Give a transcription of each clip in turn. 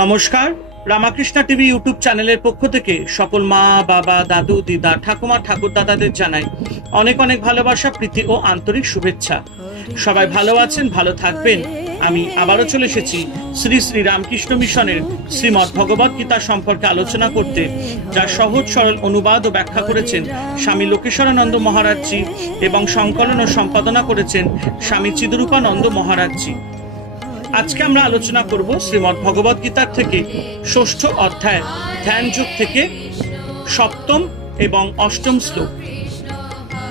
নমস্কার, Ramakrishna TV YouTube চ্যানেলের পক্ষ থেকে সকল মা, বাবা, দাদু, দিদা, ঠাকুমা, ঠাকুর দাদাদের জানাই অনেক অনেক ভালোবাসা, প্রীতি ও আন্তরিক শুভেচ্ছা। সবাই ভালো আছেন, ভালো থাকবেন। আমি আবারও চলে এসেছি শ্রী শ্রী রামকৃষ্ণ মিশনের শ্রীমদ্ ভগবদ গীতা সম্পর্কে আলোচনা করতে, যার সহজ সরল অনুবাদ ও ব্যাখ্যা করেছেন স্বামী লোকেশ্বরানন্দ মহারাজজি এবং সংকলন ও সম্পাদনা করেছেন স্বামী চিদরূপানন্দ মহারাজজি। আজকে আমরা আলোচনা করব শ্রীমদ্ ভগবদ গীতার থেকে ষষ্ঠ অধ্যায় ধ্যান যোগ থেকে সপ্তম এবং অষ্টম শ্লোক।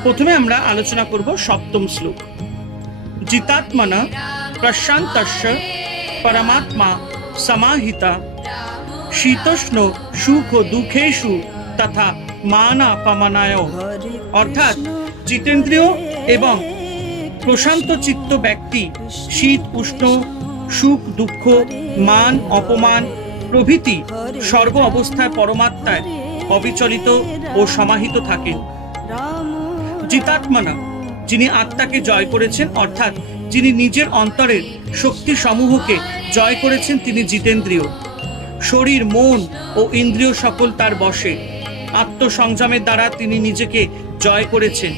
প্রথমে আমরা আলোচনা করব সপ্তম শ্লোক। জিতাত্মনা প্রশান্তস্য পরমাত্মা সমাহিতা শীতোষ্ণ সুখ দুঃখেষু তথা মানাপমানায়। অর্থাৎ জিতেন্দ্রিয় এবং প্রশান্ত চিত্ত ব্যক্তি শীত উষ্ণ, সুখ দুঃখ, মান অপমান প্রভৃতি সর্ব অবস্থায় পরমাত্মায় অবিচলিত ও সমাহিত থাকেন। জিতাত্মনা, যিনি আত্মাকে জয় করেছেন, অর্থাৎ যিনি নিজের অন্তরের শক্তি সমূহকে জয় করেছেন, তিনি জিতেন্দ্রিয়। শরীর, মন ও ইন্দ্রিয় সকল তার বশে। আত্মসংযমের দ্বারা তিনি নিজেকে জয় করেছেন।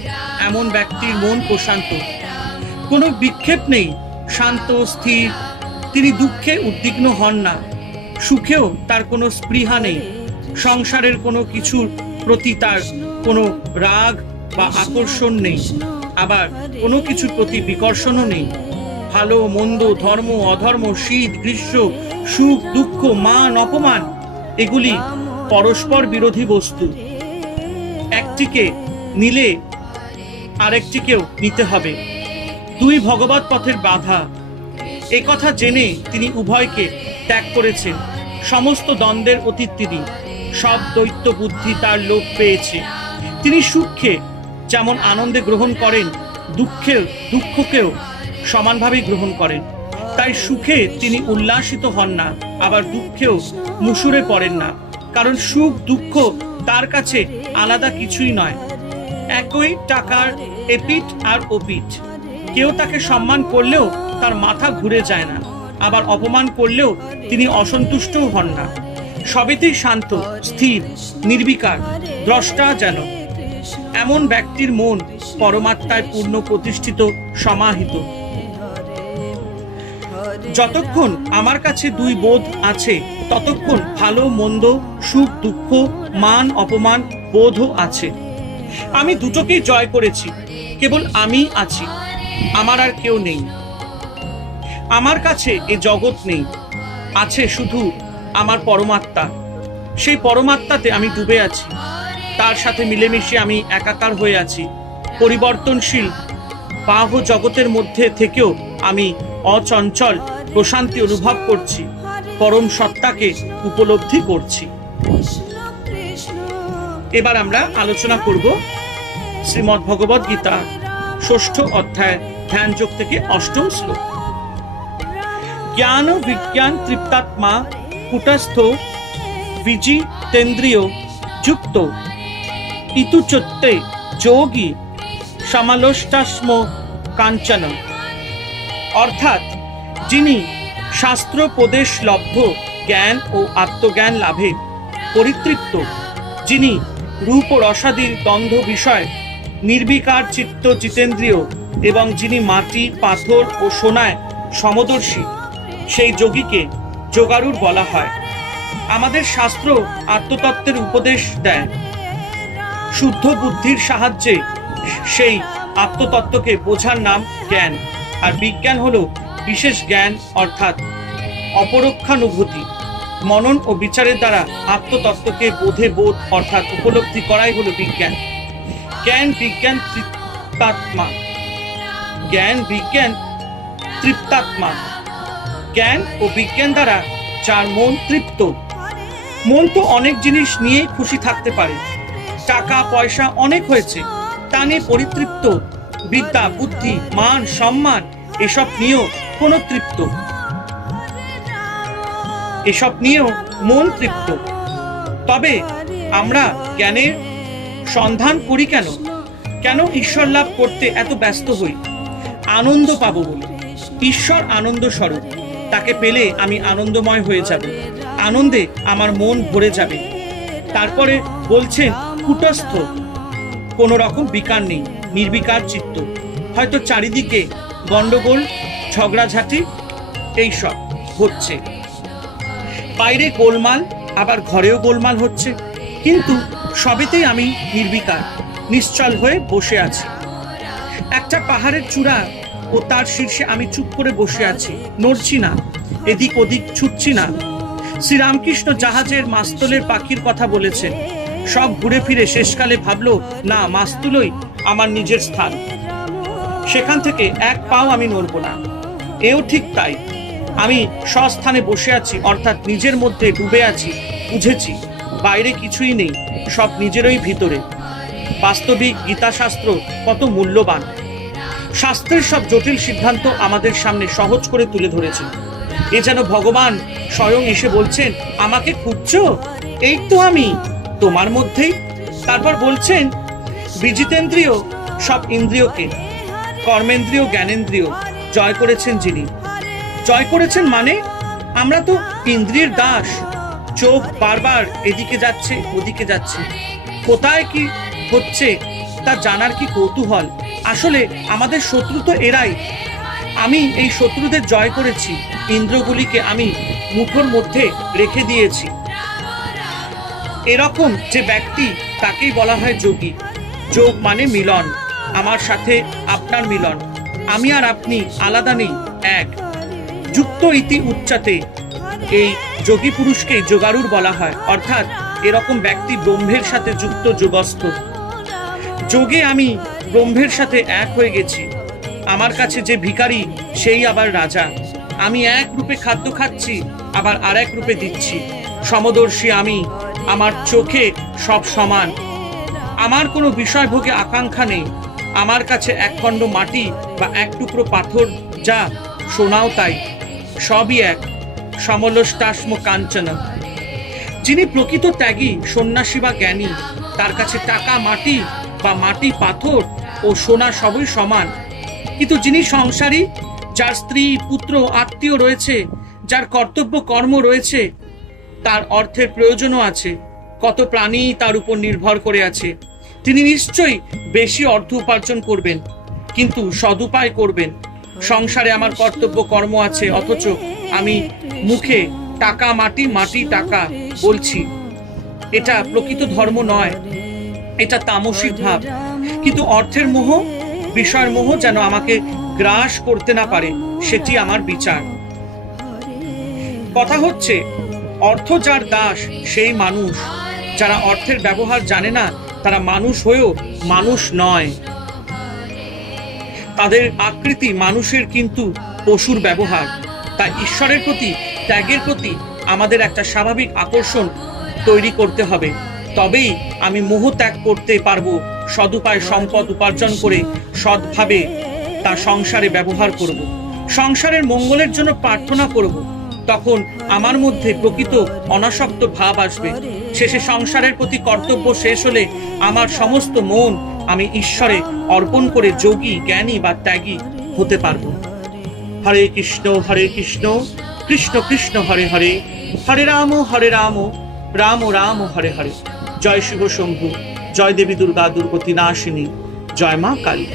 এমন ব্যক্তির মন প্রশান্ত, কোনো বিক্ষেপ নেই, শান্ত স্থির। তিনি দুঃখে উদ্বিগ্ন হন না, সুখেও তার কোনো স্পৃহা নেই। সংসারের কোনো কিছুর প্রতি তার কোনো রাগ বা আকর্ষণ নেই, আবার কোনো কিছুর প্রতি বিকর্ষণও নেই। ভালো মন্দ, ধর্ম অধর্ম, শীত গ্রীষ্ম, সুখ দুঃখ, মান অপমান এগুলি পরস্পর বিরোধী বস্তু। একটিকে নিলে আরেকটিকেও নিতে হবে, দুই ভগবৎ পথের বাধা। একথা জেনে তিনি উভয়কে ত্যাগ করেছেন। সমস্ত দ্বন্দ্বের অতীত তিনি, সব দৈত্য বুদ্ধি তার লোপ পেয়েছে। তিনি সুখকে যেমন আনন্দে গ্রহণ করেন, দুঃখকেও সমানভাবে গ্রহণ করেন। তাই সুখে তিনি উল্লাসিত হন না, আবার দুঃখেও মুসুরে পড়েন না। কারণ সুখ দুঃখ তার কাছে আলাদা কিছুই নয়, একই টাকার এপিঠ আর ওপিঠ। কেউ তাকে সম্মান করলেও তার মাথা ঘুরে যায় না, আবার অপমান করলেও তিনি অসন্তুষ্টও হন না। সবেতেই শান্ত, স্থির, নির্বিকার, দ্রষ্টা যেন। এমন ব্যক্তির মন পরমাত্মায় পূর্ণ প্রতিষ্ঠিত, সমাহিত। যতক্ষণ আমার কাছে দুই বোধ আছে, ততক্ষণ ভালো মন্দ, সুখ দুঃখ, মান অপমান বোধও আছে। আমি দুটোকেই জয় করেছি, কেবল আমি আছি, আমার আর কেউ নেই। আমার কাছে এ জগৎ নেই, আছে শুধু আমার পরমাত্মা। সেই পরমাত্মাতে আমি ডুবে আছি, তার সাথে মিলেমিশে আমি একাকার হয়ে আছি। পরিবর্তনশীল বাহ্য জগতের মধ্যে থেকেও আমি অচঞ্চল প্রশান্তি অনুভব করছি, পরম সত্তাকে উপলব্ধি করছি। এবার আমরা আলোচনা করব শ্রীমদ্ ভগবদ গীতা ষষ্ঠ অধ্যায় ধ্যান যোগ থেকে অষ্টম শ্লোক। জ্ঞান বিজ্ঞান তৃপ্তাত্মা কুটস্থ বিজিতেন্দ্রিয় যুক্ত ইতুচত্তে যোগী সমালোষ্টাস্ম কাঞ্চন। অর্থাৎ যিনি শাস্ত্রোপদেশ লব্ধ জ্ঞান ও আত্মজ্ঞান লাভে পরিতৃপ্ত, যিনি রূপ ও রসাদির দ্বন্দ্ব বিষয় নির্বিকার চিত্ত জিতেন্দ্রিয়, এবং যিনি মাটি পাথর ও সোনায় সমদর্শী, সেই যোগীকে যোগারূঢ় বলা হয়। আমাদের শাস্ত্র আত্মতত্ত্বের উপদেশ দেয়। শুদ্ধ বুদ্ধির সাহায্যে সেই আত্মতত্ত্বকে বোঝার নাম জ্ঞান। আর বিজ্ঞান হলো বিশেষ জ্ঞান, অর্থাৎ অপরোক্ষানুভূতি। মনন ও বিচারের দ্বারা আত্মতত্ত্বকে বোধে বোধ, অর্থাৎ উপলব্ধি করাই হলো বিজ্ঞান। জ্ঞান বিজ্ঞান তৃপ্তাত্মা। জ্ঞান বিজ্ঞান তৃপ্তাত্মা। জ্ঞান ও বিজ্ঞান দ্বারা যার মন তৃপ্ত। মন তো অনেক জিনিস নিয়ে খুশি থাকতে পারে, টাকা পয়সা অনেক হয়েছে, তা নিয়ে পরিতৃপ্ত। বিদ্যা বুদ্ধি মান সম্মান এসব নিয়েও কোনো তৃপ্ত, এসব নিয়েও মন তৃপ্ত। তবে আমরা জ্ঞানের সন্ধান করি কেন? কেন ঈশ্বর লাভ করতে এত ব্যস্ত হই? আনন্দ পাবো বলে। ঈশ্বর আনন্দ স্বরূপ, তাকে পেলে আমি আনন্দময় হয়ে যাব, আনন্দে আমার মন ভরে যাবে। তারপরে বলছেন কুটস্থ, কোনো রকম বিকার নেই, নির্বিকার চিত্ত। হয়তো চারিদিকে গন্ডগোল, ঝগড়াঝাটি এইসব হচ্ছে, বাইরে গোলমাল, আবার ঘরেও গোলমাল হচ্ছে, কিন্তু সবেতেই আমি নির্বিকার, নিশ্চল হয়ে বসে আছি। একটা পাহাড়ের চূড়া ও তার শীর্ষে আমি চুপ করে বসে আছি, নড়ছি না, এদিক ওদিক ছুটছি না। শ্রীরামকৃষ্ণ জাহাজের মাস্তুলের পাখির কথা বলেছেন। সব ঘুরে ফিরে শেষকালে ভাবলো, না, মাস্তুলই আমার নিজের স্থান, সেখান থেকে এক পাও আমি নড়ব না। এও ঠিক তাই, আমি স্বস্থানে বসে আছি, অর্থাৎ নিজের মধ্যে ডুবে আছি। বুঝেছি বাইরে কিছুই নেই, সব নিজেরই ভিতরে। বাস্তবিক গীতাশাস্ত্র কত মূল্যবান। শাস্ত্রের সব জটিল সিদ্ধান্ত আমাদের সামনে সহজ করে তুলে ধরেছেন। এ যেন ভগবান স্বয়ং এসে বলছেন, আমাকে খুঁজছো? এই তো আমি তোমার মধ্যেই। তারপর বলছেন, বিজিতেন্দ্রিয় সব ইন্দ্রিয়কে, কর্মেন্দ্রিয় জ্ঞানেন্দ্রিয় জয় করেছেন যিনি। জয় করেছেন মানে আমরা তো ইন্দ্রিয়ের দাস। চোখ বারবার এদিকে যাচ্ছে ওদিকে যাচ্ছে, কোথায় কি হচ্ছে তা জানার কি কৌতূহল। আসলে আমাদের শত্রু তো এরাই। আমি এই শত্রুদের জয় করেছি, ইন্দ্রগুলিকে আমি মুঠোর মধ্যে রেখে দিয়েছি। এরকম যে ব্যক্তি, তাকেই বলা হয় যোগী। যোগ মানে মিলন, আমার সাথে আপনার মিলন। আমি আর আপনি আলাদা নেই, এক। যুক্ত ইতি উচ্চাতে, এই যোগী পুরুষকেই যোগারুর বলা হয়, অর্থাৎ এরকম ব্যক্তি ব্রহ্মের সাথে যুক্ত, যোগস্থ। যোগে আমি ব্রহ্মের সাথে এক হয়ে গেছি। আমার কাছে যে ভিখারি, সেই আবার রাজা। আমি এক রূপে খাদ্য খাচ্ছি, আবার আর এক রূপে দিচ্ছি। সমদর্শী আমি, আমার চোখে সব সমান। আমার কোনো বিষয়ভোগে আকাঙ্ক্ষা নেই। আমার কাছে এক খণ্ড মাটি বা এক টুকরো পাথর যা, সোনাও তাই, সবই এক। সমলষ্টাশ্ম কাঞ্চন। যিনি প্রকৃত ত্যাগী, সন্ন্যাসী বা জ্ঞানী, তার কাছে টাকা মাটি বা মাটি পাথর ও সোনা সবই সমান। কিন্তু যিনি সংসারী, যার স্ত্রী পুত্র আত্মীয় রয়েছে, যার কর্তব্য কর্ম রয়েছে, তার অর্থের প্রয়োজনও আছে, কত প্রাণী তার উপর নির্ভর করে আছে, তিনি নিশ্চয়ই বেশি অর্থ উপার্জন করবেন, কিন্তু সদুপায় করবেন। সংসারে আমার কর্তব্য কর্ম আছে, অথচ আমি মুখে টাকা মাটি, মাটি টাকা বলছি। এটা প্রকৃত ধর্ম নয়, এটা তামসিক ভাব। কিন্তু অর্থের মোহ, বিষয়ের মোহ যেন আমাকে গ্রাস করতে না পারে, সেটি আমার বিচার। কথা হচ্ছে, অর্থ যার দাস সেই মানুষ। যারা অর্থের ব্যবহার জানে না, তারা মানুষ হয়েও মানুষ নয়। তাদের আকৃতি মানুষের, কিন্তু পশুর ব্যবহার। তাই ঈশ্বরের প্রতি, ত্যাগের প্রতি আমাদের একটা স্বাভাবিক আকর্ষণ তৈরি করতে হবে। তবেই আমি মোহ ত্যাগ করতে পারবো, সদুপায় সম্পদ উপার্জন করে সৎভাবে তা সংসারে ব্যবহার করব, সংসারের মঙ্গলের জন্য প্রার্থনা করব। তখন আমার মধ্যে প্রকৃত অনাসক্ত ভাব আসবে। শেষে সংসারের প্রতি কর্তব্য শেষ হলে আমার সমস্ত মন আমি ঈশ্বরে অর্পণ করে যোগী, জ্ঞানী বা ত্যাগী হতে পারবো। হরে কৃষ্ণ কৃষ্ণ কৃষ্ণ হরে হরে, হরে রাম রাম রাম হরে হরে। জয় শিব শম্ভু, জয় দেবী দুর্গা দুর্গতি নাশিনী, জয় মা কালী।